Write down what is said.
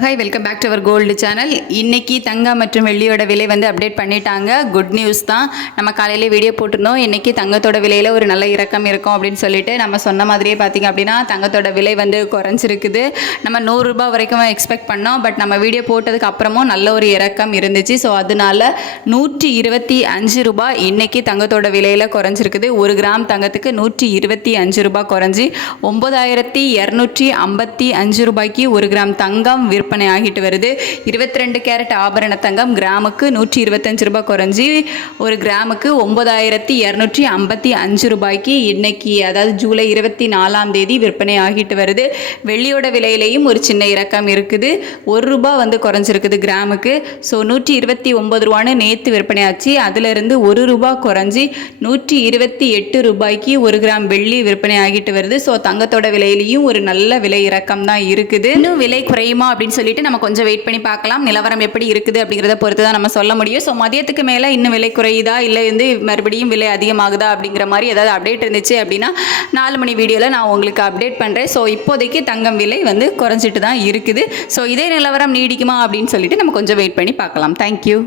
Hi, welcome back to our gold channel. இன்றைக்கி தங்கம் மற்றும் வெள்ளியோட விலை வந்து அப்டேட் பண்ணிட்டாங்க. குட் நியூஸ் தான். நம்ம காலையிலே வீடியோ போட்டிருந்தோம். இன்றைக்கி தங்கத்தோட விலையில் ஒரு நல்ல இறக்கம் இருக்கும் அப்படின்னு சொல்லிட்டு நம்ம சொன்ன மாதிரியே பார்த்திங்க அப்படின்னா தங்கத்தோட விலை வந்து குறைஞ்சிருக்குது. நம்ம 100 ரூபாய் வரைக்கும் எக்ஸ்பெக்ட் பண்ணோம். பட் நம்ம வீடியோ போட்டதுக்கு அப்புறமும் நல்ல ஒரு இறக்கம் இருந்துச்சு. ஸோ அதனால 125 ரூபாய் இன்றைக்கி தங்கத்தோட விலையில் குறைஞ்சிருக்குது. 1 கிராம் தங்கத்துக்கு 125 ரூபாய் குறைஞ்சி 9255 ரூபாய்க்கு 1 கிராம் தங்கம் விற்பனை ஆகிட்டு வருது. 22 கேரட் ஆபரண தங்கம் கிராமுக்கு 125 ரூபாய் குறைஞ்சி 1 கிராமுக்கு 9255 ரூபாய்க்கு இன்னைக்கு, அதாவது ஜூலை 24ஆம் தேதி விற்பனை ஆகிட்டு வருது. வெள்ளியோட விலையிலையும் ஒரு சின்ன இறக்கம் இருக்குது. 1 ரூபாய் வந்து குறைஞ்சிருக்குது கிராமுக்கு. ஸோ 129 ரூபான்னு நேற்று விற்பனை ஆச்சு. அதிலிருந்து 1 ரூபாய் குறைஞ்சி 128 ரூபாய்க்கு 1 கிராம் வெள்ளி விற்பனை ஆகிட்டு வருது. ஸோ தங்கத்தோட விலையிலையும் ஒரு நல்ல விலை இறக்கம் தான் இருக்குது. இன்னும் விலை குறையுமா அப்படின்னு சொல்லிட்டு நம்ம கொஞ்சம் வெயிட் பண்ணி பார்க்கலாம். நிலவரம் எப்படி இருக்குது அப்படிங்கிறத பொறுத்து தான் நம்ம சொல்ல முடியும். ஸோ மதியத்துக்கு மேலே இன்னும் விலை குறையுதா இல்லை வந்து மறுபடியும் விலை அதிகமாகுதா அப்படிங்கிற மாதிரி ஏதாவது அப்டேட் இருந்துச்சு அப்படின்னா 4 மணி வீடியோவில் நான் உங்களுக்கு அப்டேட் பண்ணுறேன். ஸோ இப்போதைக்கு தங்கம் விலை வந்து குறைஞ்சிட்டு தான் இருக்குது. ஸோ இதே நிலவரம் நீடிக்குமா அப்படின்னு சொல்லிட்டு நம்ம கொஞ்சம் வெயிட் பண்ணி பார்க்கலாம். தேங்க்யூ.